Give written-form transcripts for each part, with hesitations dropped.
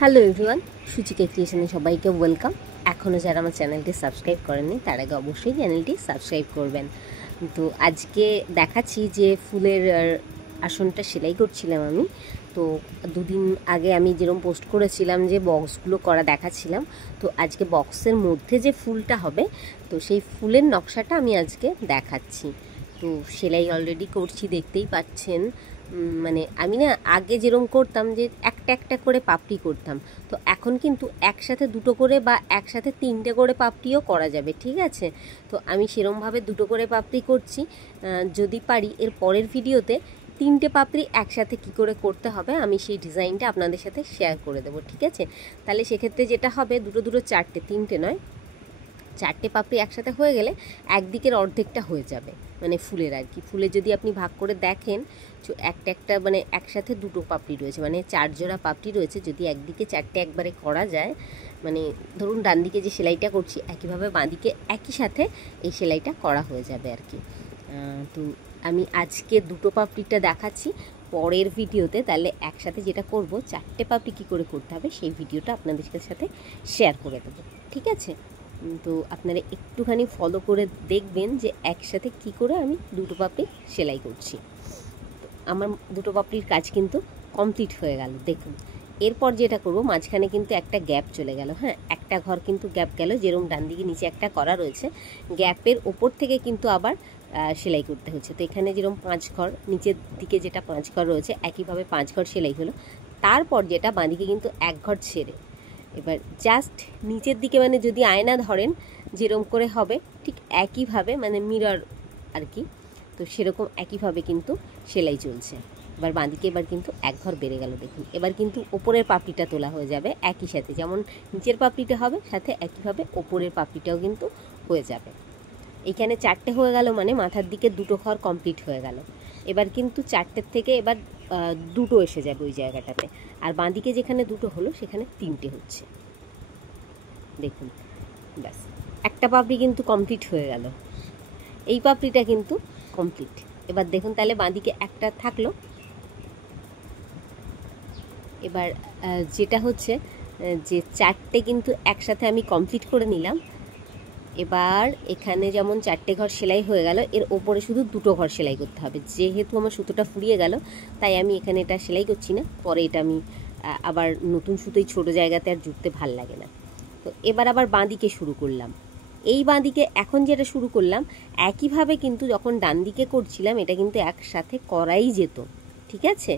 Hello everyone, সুচিকা ক্রিয়েশনে সবাইকে welcome. এখনও যারা আমার চ্যানেলটি সাবস্ক্রাইব করেননি তার আগে অবশ্যই চ্যানেলটি সাবস্ক্রাইব করবেন। তো আজকে দেখাচ্ছি যে ফুলের আসনটা সেলাই করছিলাম আমি। তো দুদিন আগে আমি যেরকম পোস্ট করেছিলাম যে বক্সগুলো করা দেখাচ্ছিলাম, তো আজকে বক্সের মধ্যে যে ফুলটা হবে তো সেই ফুলের নকশাটা আমি আজকে দেখাচ্ছি। তো সেলাই অলরেডি করছি, দেখতেই পাচ্ছেন। মানে আমি না আগে যেরকম করতাম যে একটা একটা করে পাপড়ি করতাম, তো এখন কিন্তু একসাথে দুটো করে বা একসাথে তিনটে করে পাপড়িও করা যাবে, ঠিক আছে। তো আমি সেরমভাবে দুটো করে পাপড়ি করছি। যদি পারি এর পরের ভিডিওতে তিনটে পাপড়ি একসাথে কি করে করতে হবে আমি সেই ডিজাইনটা আপনাদের সাথে শেয়ার করে দেবো, ঠিক আছে। তাহলে সেক্ষেত্রে যেটা হবে দুটো দুটো চারটে, তিনটে নয়, চারটে পাপড়ি একসাথে হয়ে গেলে একদিকের অর্ধেকটা হয়ে যাবে, মানে ফুলের আর কি। ফুলে যদি আপনি ভাগ করে দেখেন একটা একটা মানে একসাথে দুটো পাপড়ি রয়েছে, মানে 4 জোড়া পাপড়ি রয়েছে। যদি একদিকে চারটে একবারে করা যায়, মানে ধরুন ডান দিকে যে সেলাইটা করছি একইভাবে বাঁ দিকে একই সাথে এই সেলাইটা করা হয়ে যাবে আর কি। তো আমি আজকে দুটো পাপড়িটা দেখাচ্ছি, পরের ভিডিওতে তাহলে একসাথে যেটা করব চারটে পাপড়ি কী করে করতে হবে সেই ভিডিওটা আপনাদের সাথে শেয়ার করে দেবো, ঠিক আছে। তো আপনারা একটুখানি ফলো করে দেখবেন যে একসাথে কি করে আমি দুটো পাপড়ি সেলাই করছি। তো আমার দুটো পাপড়ির কাজ কিন্তু কমপ্লিট হয়ে গেল। দেখুন এরপর যেটা করব, মাঝখানে কিন্তু একটা গ্যাপ চলে গেল, হ্যাঁ একটা ঘর কিন্তু গ্যাপ গেল, যেরকম ডান দিকে নিচে একটা করা রয়েছে, গ্যাপের ওপর থেকে কিন্তু আবার সেলাই করতে হচ্ছে। তো এখানে যেরকম 5 ঘর, নিচের দিকে যেটা 5 ঘর রয়েছে একইভাবে 5 ঘর সেলাই হলো। তারপর যেটা বাঁদিকে কিন্তু 1 ঘর ছেড়ে এবার জাস্ট নিচের দিকে, মানে যদি আয়না ধরেন যেরকম করে হবে ঠিক একইভাবে, মানে মিরর আর কি, তো সেরকম একইভাবে কিন্তু সেলাই চলছে। এবার বাঁদিকে এবার কিন্তু 1 ঘর বেড়ে গেল। দেখুন এবার কিন্তু ওপরের পাপড়িটা তোলা হয়ে যাবে একই সাথে, যেমন নিচের পাপড়িটা হবে সাথে একইভাবে ওপরের পাপড়িটাও কিন্তু হয়ে যাবে। এইখানে 4টে হয়ে গেল, মানে মাথার দিকে দুটো ঘর কমপ্লিট হয়ে গেল। এবার কিন্তু 4টের থেকে এবার দুটো এসে যাবে ওই জায়গাটাতে, আর বাঁদিকে যেখানে দুটো হলো সেখানে 3টে হচ্ছে। দেখুন ব্যাস একটা পাপড়ি কিন্তু কমপ্লিট হয়ে গেল, এই পাপড়িটা কিন্তু কমপ্লিট। এবার দেখুন তাহলে বাঁদিকে একটা থাকলো। এবার যেটা হচ্ছে যে 4টে কিন্তু একসাথে আমি কমপ্লিট করে নিলাম। এবার এখানে যেমন 4টে ঘর সেলাই হয়ে গেল, এর ওপরে শুধু দুটো ঘর সেলাই করতে হবে। যেহেতু আমার সুতোটা ফুরিয়ে গেল তাই আমি এখানে এটা সেলাই করছি না, পরে এটা আমি আবার নতুন সুতোই ছোটো জায়গাতে আর জুড়তে ভাল লাগে না। তো এবার আবার বাঁদিকে শুরু করলাম। এই বাঁদিকে এখন যেটা শুরু করলাম একইভাবে কিন্তু যখন ডান দিকে করছিলাম এটা কিন্তু একসাথে করাই যেত, ঠিক আছে।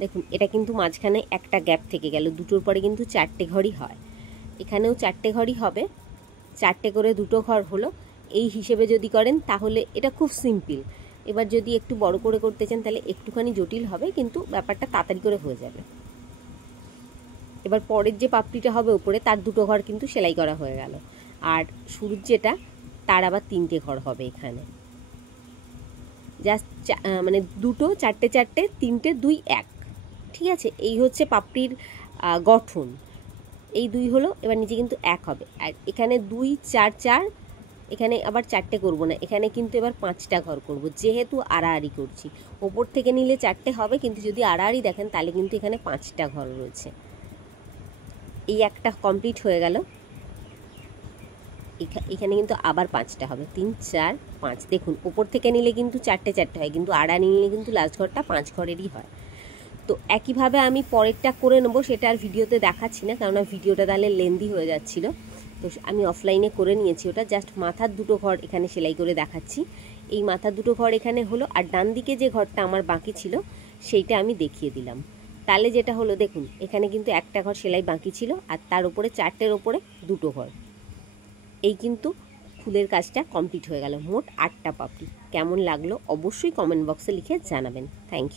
দেখুন এটা কিন্তু মাঝখানে একটা গ্যাপ থেকে গেল, দুটোর পরে কিন্তু 4টে ঘরই হয়, এখানেও 4টে ঘরই হবে। 4টে করে দুটো ঘর হলো, এই হিসেবে যদি করেন তাহলে এটা খুব সিম্পল। এবার যদি একটু বড় করে করতে চান তাহলে একটুখানি জটিল হবে, কিন্তু ব্যাপারটা তাড়াতাড়ি করে হয়ে যাবে। এবার পরের যে পাপড়িটা হবে উপরে তার দুটো ঘর কিন্তু সেলাই করা হয়ে গেল, আর শুরুর যেটা তার আবার 3টে ঘর হবে এখানে। জাস্ট মানে দুটো, 4টে 4টে, 3টে 2 1, ঠিক আছে। এই হচ্ছে পাপড়ির গঠন। এই 2 হলো, এবার নিচে কিন্তু 1 হবে, আর এখানে 2 4 4, এখানে আবার 4টে করব না, এখানে কিন্তু এবার 5টা ঘর করব, যেহেতু আড়াআড়ি করছি। ওপর থেকে নিলে 4টে হবে, কিন্তু যদি আড়াআড়ি দেখেন তাহলে কিন্তু এখানে 5টা ঘর রয়েছে। এই একটা কমপ্লিট হয়ে গেল, এখানে কিন্তু আবার 5টা হবে, 3 4 5। দেখুন ওপর থেকে নিলে কিন্তু 4টে 4টে হয়, কিন্তু আড়াআড়ি নিলে কিন্তু লাস্ট ঘরটা 5 ঘরেরই হয়। তো একইভাবে আমি পরেরটা করে নেবো, সেটা আর ভিডিওতে দেখাচ্ছি না, কেননা ভিডিওটা তাহলে লেন্দি হয়ে যাচ্ছিল। তো আমি অফলাইনে করে নিয়েছি ওটা, জাস্ট মাথার দুটো ঘর এখানে সেলাই করে দেখাচ্ছি। এই মাথার দুটো ঘর এখানে হলো, আর ডান দিকে যে ঘরটা আমার বাকি ছিল সেইটা আমি দেখিয়ে দিলাম। তাহলে যেটা হলো দেখুন এখানে কিন্তু একটা ঘর সেলাই বাকি ছিল, আর তার উপরে 4টের ওপরে দুটো ঘর। এই কিন্তু ফুলের কাজটা কমপ্লিট হয়ে গেল। মোট 8টা পাপড়ি। কেমন লাগলো অবশ্যই কমেন্ট বক্সে লিখে জানাবেন। Thank you.